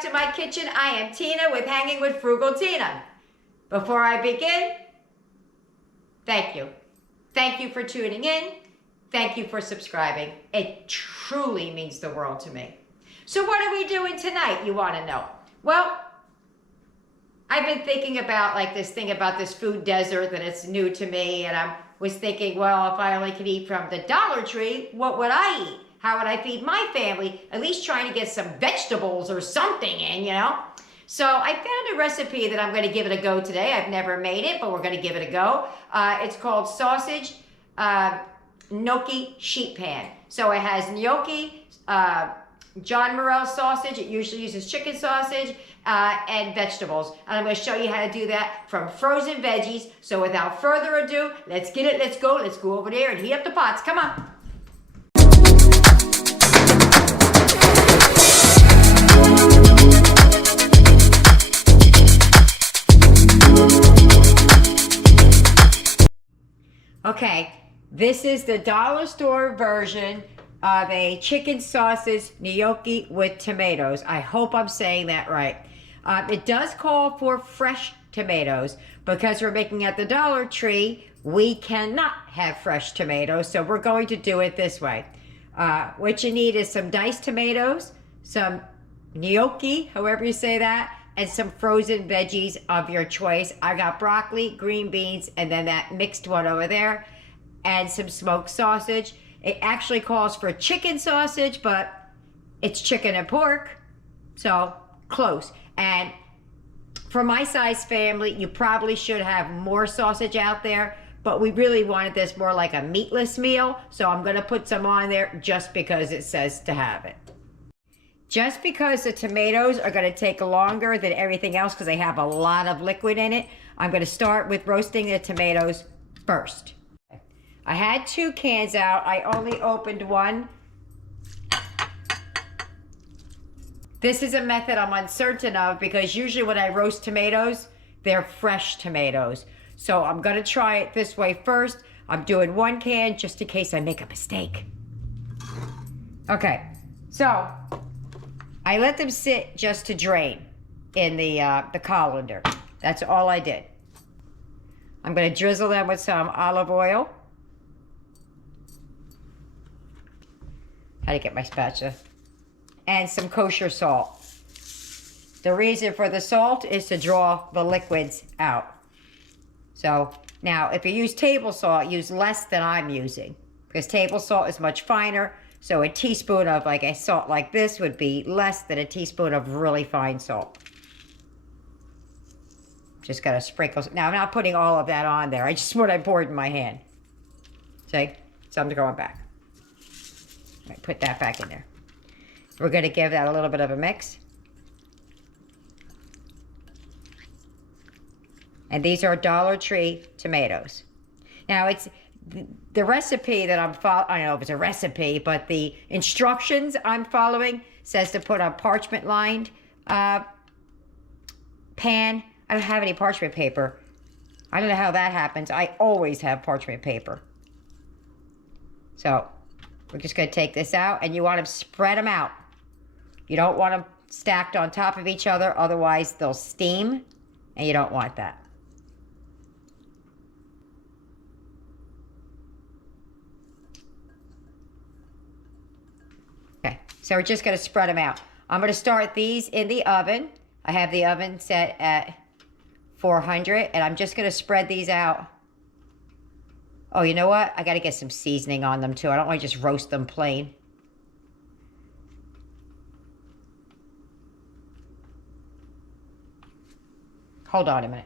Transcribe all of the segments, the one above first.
back to my kitchen. I am Tina with Hanging with Frugal Tina. Before I begin, thank you. Thank you for tuning in. Thank you for subscribing. It truly means the world to me. So what are we doing tonight, you want to know? Well, I've been thinking about this thing about this food desert that it's new to me, and I was thinking, well, if I only could eat from the Dollar Tree, what would I eat? How would I feed my family? At least trying to get some vegetables or something in, you know? So I found a recipe that I'm going to give it a go today. I've never made it, but we're going to give it a go. It's called sausage gnocchi sheet pan. So it has gnocchi, John Morel sausage. It usually uses chicken sausage and vegetables. And I'm going to show you how to do that from frozen veggies. So without further ado, let's get it. Let's go. Let's go over there and heat up the pots. Come on. Okay, this is the dollar store version of a chicken sausage gnocchi with tomatoes. I hope I'm saying that right. It does call for fresh tomatoes. Because we're making at the Dollar Tree, we cannot have fresh tomatoes, so we're going to do it this way. What you need is some diced tomatoes, some gnocchi, however you say that, and some frozen veggies of your choice. I got broccoli, green beans, and then that mixed one over there, and some smoked sausage. It actually calls for chicken sausage, but it's chicken and pork, so close. And for my size family, you probably should have more sausage out there, but we really wanted this more like a meatless meal, so I'm gonna put some on there just because it says to have it. Just because the tomatoes are going to take longer than everything else because they have a lot of liquid in it, I'm going to start with roasting the tomatoes first. I had 2 cans out. I only opened one. This is a method I'm uncertain of because usually when I roast tomatoes, they're fresh tomatoes. So I'm going to try it this way first. I'm doing 1 can just in case I make a mistake. Okay, so I let them sit just to drain in the colander. That's all I did. I'm going to drizzle them with some olive oil. How to get my spatula? And some kosher salt. The reason for the salt is to draw the liquids out. So now if you use table salt, use less than I'm using because table salt is much finer. So a teaspoon of a salt like this would be less than a teaspoon of really fine salt. Just gotta sprinkle. Now I'm not putting all of that on there. I just what I poured in my hand. See? So I'm going back. All right, put that back in there. We're gonna give that a little bit of a mix. And these are Dollar Tree tomatoes. Now it's the recipe that I'm following, I don't know if it's a recipe, but the instructions I'm following says to put a parchment lined pan. I don't have any parchment paper. I don't know how that happens. I always have parchment paper. So we're just going to take this out, and you want to spread them out. You don't want them stacked on top of each other, otherwise they'll steam, and you don't want that. So we're just going to spread them out. I'm going to start these in the oven. I have the oven set at 400, and I'm just going to spread these out. Oh, you know what? I got to get some seasoning on them too. I don't want to just roast them plain. Hold on a minute.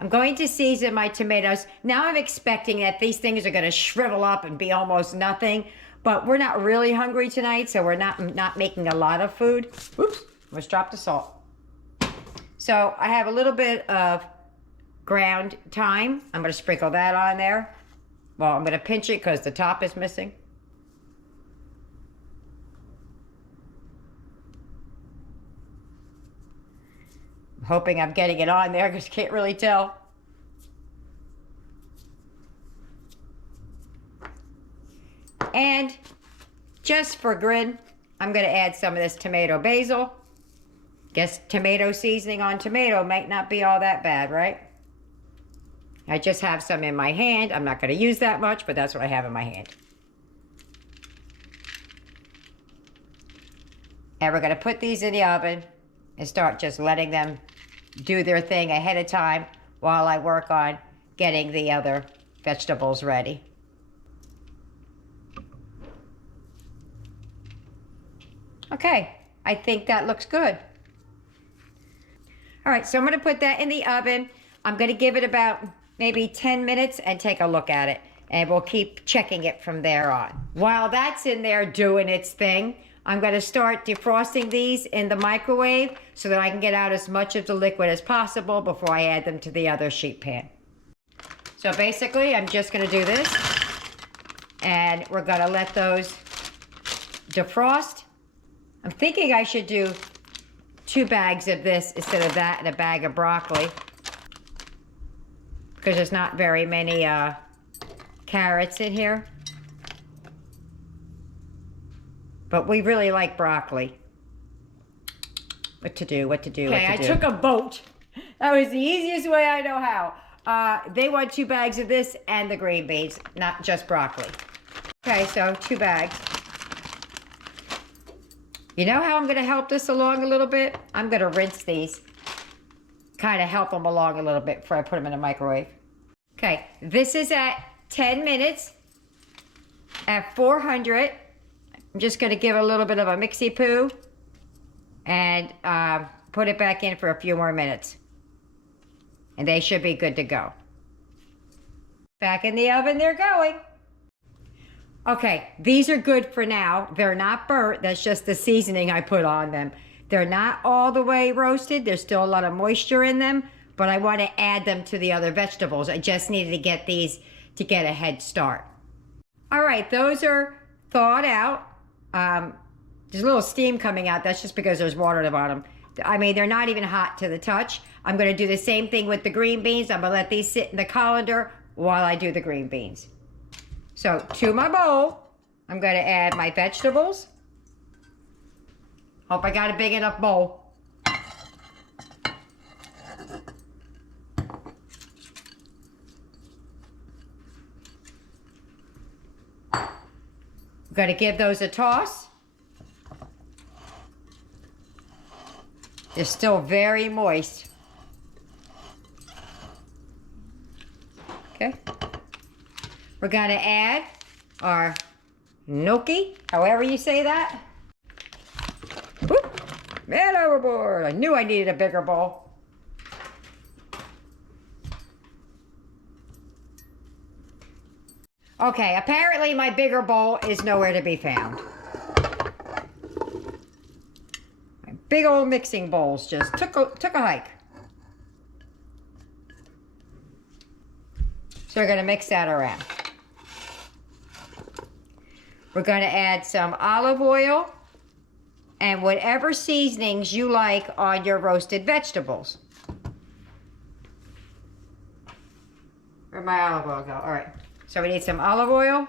I'm going to season my tomatoes. Now I'm expecting that these things are going to shrivel up and be almost nothing. But we're not really hungry tonight, so we're not making a lot of food. Oops, let's drop the salt. So I have a little bit of ground thyme. I'm going to sprinkle that on there. Well, I'm going to pinch it because the top is missing. I'm hoping I'm getting it on there because I can't really tell. And just for grin, I'm going to add some of this tomato basil. Guess tomato seasoning on tomato might not be all that bad, right? I just have some in my hand. I'm not going to use that much, but that's what I have in my hand. And we're going to put these in the oven and start just letting them do their thing ahead of time while I work on getting the other vegetables ready. Okay, I think that looks good. All right, so I'm going to put that in the oven. I'm going to give it about maybe 10 minutes and take a look at it. And we'll keep checking it from there on. While that's in there doing its thing, I'm going to start defrosting these in the microwave so that I can get out as much of the liquid as possible before I add them to the other sheet pan. So basically, I'm just going to do this. And we're going to let those defrost. I'm thinking I should do 2 bags of this instead of that and a bag of broccoli, because there's not very many carrots in here. But we really like broccoli. What to do, what to do, okay, what to do. I took a boat. That was the easiest way I know how. They want 2 bags of this and the green beans, not just broccoli. Okay, so 2 bags. You know how I'm going to help this along a little bit? I'm going to rinse these. Kind of help them along a little bit before I put them in the microwave. Okay, this is at 10 minutes at 400. I'm just going to give it a little bit of a mixy-poo and put it back in for a few more minutes. And they should be good to go. Back in the oven they're going. Okay, these are good for now. They're not burnt. That's just the seasoning I put on them. They're not all the way roasted. There's still a lot of moisture in them, but I want to add them to the other vegetables. I just needed to get these to get a head start. All right, those are thawed out. There's a little steam coming out. That's just because there's water at the bottom. I mean, they're not even hot to the touch. I'm going to do the same thing with the green beans. I'm going to let these sit in the colander while I do the green beans. So to my bowl, I'm going to add my vegetables. Hope I got a big enough bowl. I'm going to give those a toss. They're still very moist. Okay. We're going to add our gnocchi, however you say that. Whoop, man overboard. I knew I needed a bigger bowl. Okay, apparently my bigger bowl is nowhere to be found. My big old mixing bowls just took a hike. So we're going to mix that around. We're going to add some olive oil and whatever seasonings you like on your roasted vegetables. Where'd my olive oil go? All right. So we need some olive oil.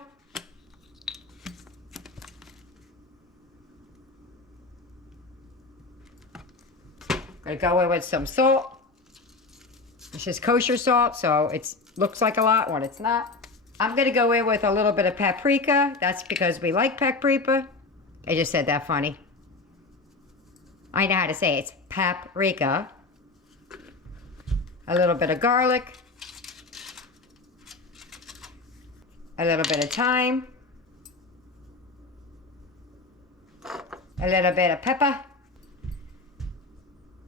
Going to go in with some salt. This is kosher salt, so it looks like a lot when it's not. I'm going to go in with a little bit of paprika. That's because we like paprika. I just said that funny. I know how to say it. It's paprika. A little bit of garlic. A little bit of thyme. A little bit of pepper.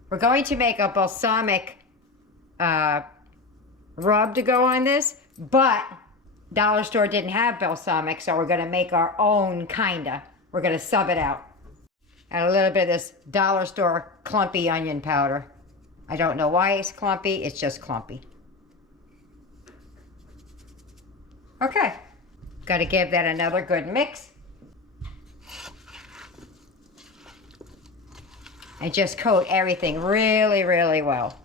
We're going to make a balsamic rub to go on this, but Dollar Store didn't have balsamic, so we're going to make our own, kinda. We're going to sub it out. And a little bit of this Dollar Store clumpy onion powder. I don't know why it's clumpy, it's just clumpy. Okay, got to give that another good mix. And just coat everything really, really well.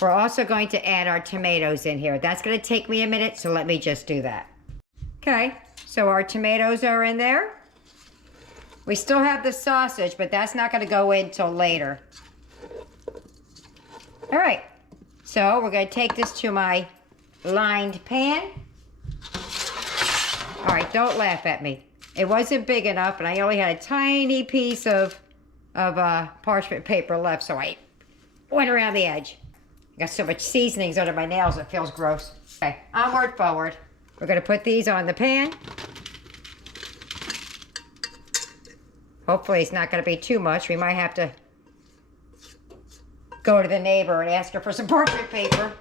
We're also going to add our tomatoes in here. That's going to take me a minute, so let me just do that. Okay, so our tomatoes are in there. We still have the sausage, but that's not going to go in till later. All right, so we're going to take this to my lined pan. All right, don't laugh at me. It wasn't big enough, and I only had a tiny piece of parchment paper left, so I went around the edge. I got so much seasonings under my nails, it feels gross. Okay, onward, forward. We're going to put these on the pan. Hopefully it's not going to be too much. We might have to go to the neighbor and ask her for some parchment paper.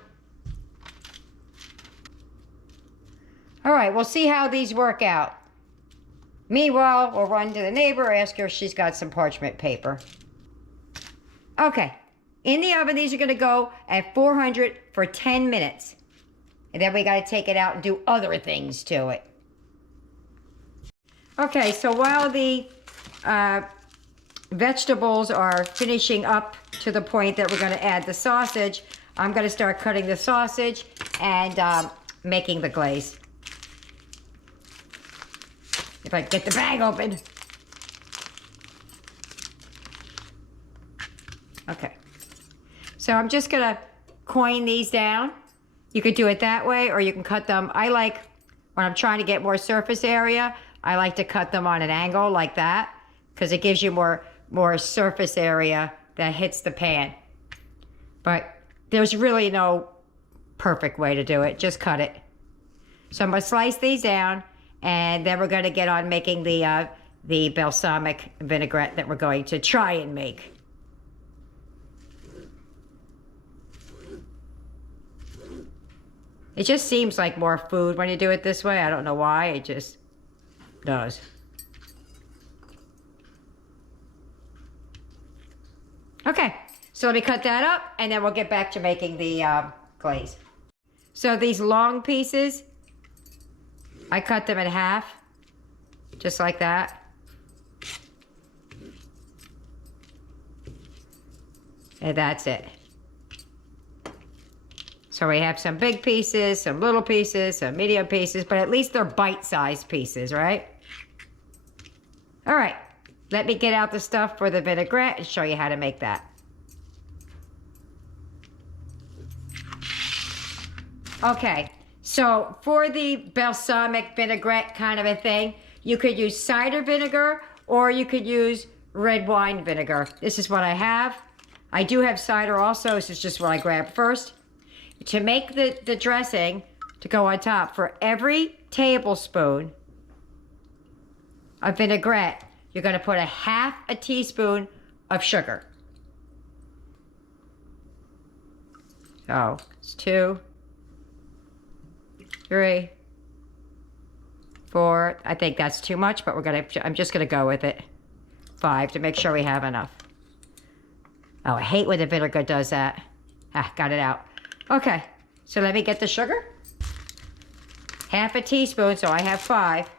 All right, we'll see how these work out. Meanwhile, we'll run to the neighbor, ask her if she's got some parchment paper. Okay, in the oven, these are gonna go at 400 for 10 minutes. And then we gotta take it out and do other things to it. Okay, so while the vegetables are finishing up to the point that we're gonna add the sausage, I'm gonna start cutting the sausage and making the glaze. If I can get the bag open. Okay. So I'm just gonna coin these down. You could do it that way, or you can cut them. I like, when I'm trying to get more surface area, I like to cut them on an angle like that, because it gives you more surface area that hits the pan. But there's really no perfect way to do it. Just cut it. So I'm gonna slice these down, and then we're gonna get on making the balsamic vinaigrette that we're going to try and make. It just seems like more food when you do it this way. I don't know why, it just does. Okay, so let me cut that up and then we'll get back to making the glaze. So these long pieces, I cut them in half, just like that. And that's it. So we have some big pieces, some little pieces, some medium pieces, but at least they're bite-sized pieces, right? All right, let me get out the stuff for the vinaigrette and show you how to make that. Okay, so for the balsamic vinaigrette kind of a thing, you could use cider vinegar or you could use red wine vinegar. This is what I have. I do have cider also, this is just what I grabbed first. To make the dressing to go on top, for every tablespoon of vinaigrette, you're gonna put a half a teaspoon of sugar. So it's 2, 3, 4. I think that's too much, but I'm just gonna go with it. 5 to make sure we have enough. Oh, I hate when the vinegar does that. Ah, got it out. Okay, so let me get the sugar. Half a teaspoon, so I have 5.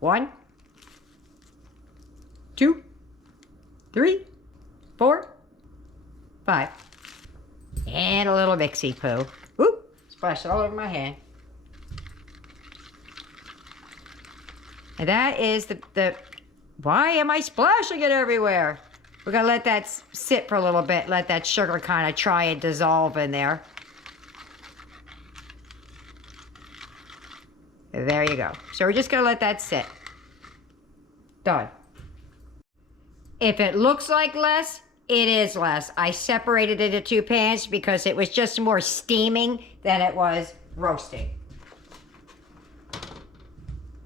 1, 2, 3, 4, 5. And a little mixy poo. Whoop, splashed all over my hand. And that is the why am I splashing it everywhere? We're gonna let that sit for a little bit, let that sugar kind of try and dissolve in there. There you go. So we're just gonna let that sit. Done. If it looks like less, it is less. I separated it into 2 pans because it was just more steaming than it was roasting.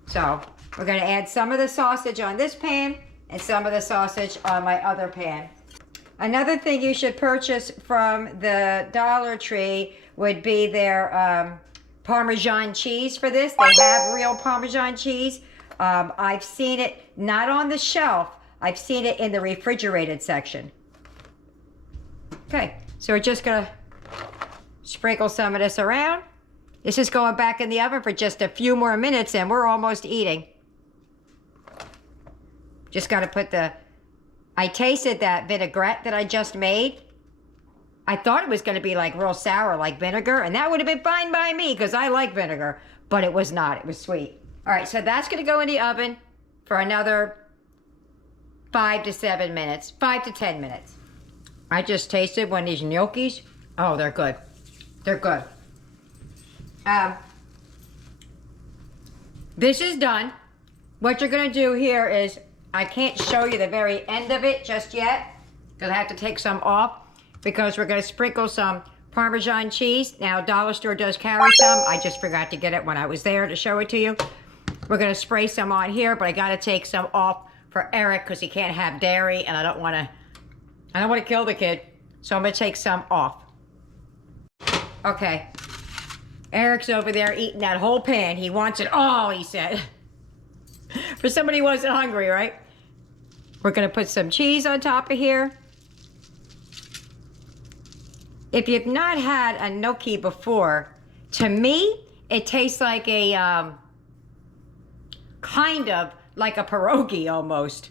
So we're gonna add some of the sausage on this pan and some of the sausage on my other pan. Another thing you should purchase from the Dollar Tree would be their Parmesan cheese for this. They have real Parmesan cheese. I've seen it not on the shelf. I've seen it in the refrigerated section. Okay, so we're just gonna sprinkle some of this around. This is going back in the oven for just a few more minutes and we're almost eating. Just got to put I tasted that vinaigrette that I just made. I thought it was going to be like real sour, like vinegar, and that would have been fine by me because I like vinegar, but it was not. It was sweet. All right, so that's going to go in the oven for another 5 to 7 minutes, 5 to 10 minutes. I just tasted one of these gnocchis. Oh, they're good. They're good. This is done. What you're gonna do here is, I can't show you the very end of it just yet, because I have to take some off, because we're gonna sprinkle some Parmesan cheese. Now, Dollar Store does carry some. I just forgot to get it when I was there to show it to you. We're gonna spray some on here, but I gotta take some off for Eric, because he can't have dairy, and I don't wanna kill the kid. So I'm gonna take some off. Okay. Eric's over there eating that whole pan. He wants it all, he said. For somebody who wasn't hungry, right? We're gonna put some cheese on top of here. If you've not had a gnocchi before, to me, it tastes like a, kind of like a pierogi almost.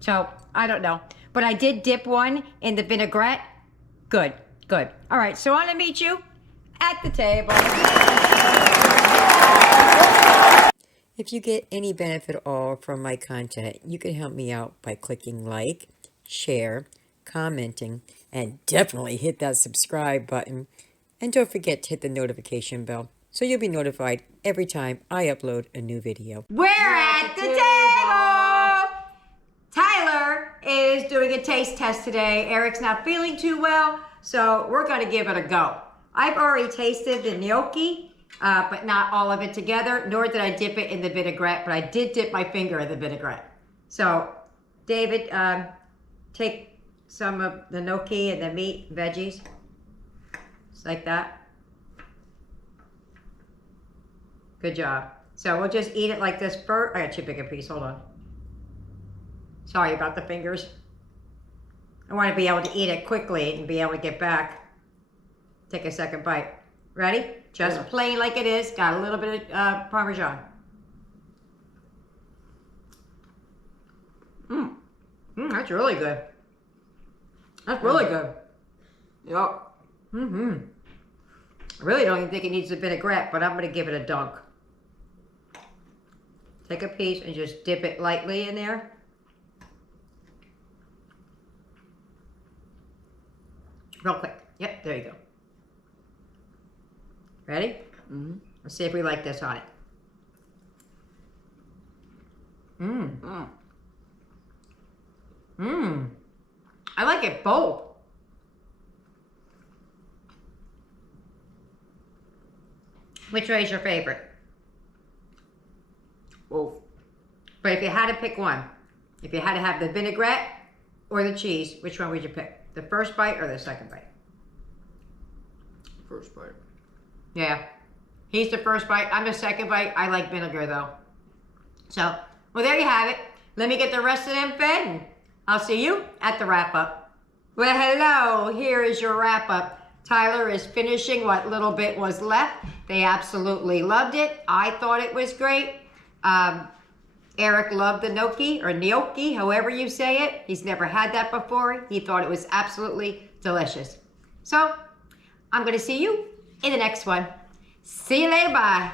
So, I don't know. But I did dip one in the vinaigrette. Good, good. All right, so I'm gonna meet you at the table. If you get any benefit at all from my content, you can help me out by clicking like, share, commenting, and definitely hit that subscribe button. And don't forget to hit the notification bell so you'll be notified every time I upload a new video. We're at the table! Tyler is doing a taste test today. Eric's not feeling too well, so we're gonna give it a go. I've already tasted the gnocchi, but not all of it together, nor did I dip it in the vinaigrette, but I did dip my finger in the vinaigrette. So, David, take some of the gnocchi and the meat, veggies, just like that. Good job. So we'll just eat it like this first. I got too big a piece, hold on. Sorry about the fingers. I want to be able to eat it quickly and be able to get back. Take a second bite. Ready? Just plain like it is. Got a little bit of Parmesan. That's really good. That's really good. Yep. I really don't even think it needs a vinaigrette, but I'm going to give it a dunk. Take a piece and just dip it lightly in there. Real quick. Yep, there you go. Ready? Let's see if we like this on it. I like it both. Which way is your favorite? Both. But if you had to pick one, if you had to have the vinaigrette or the cheese, which one would you pick? The first bite or the second bite? First bite. Yeah. He's the first bite. I'm the second bite. I like vinegar though. So, well, there you have it. Let me get the rest of them fed and I'll see you at the wrap up. Well, hello. Here is your wrap up. Tyler is finishing what little bit was left. They absolutely loved it. I thought it was great. Eric loved the gnocchi or gnocchi, however you say it. He's never had that before. He thought it was absolutely delicious. So, I'm going to see you in the next one. See you later. Bye.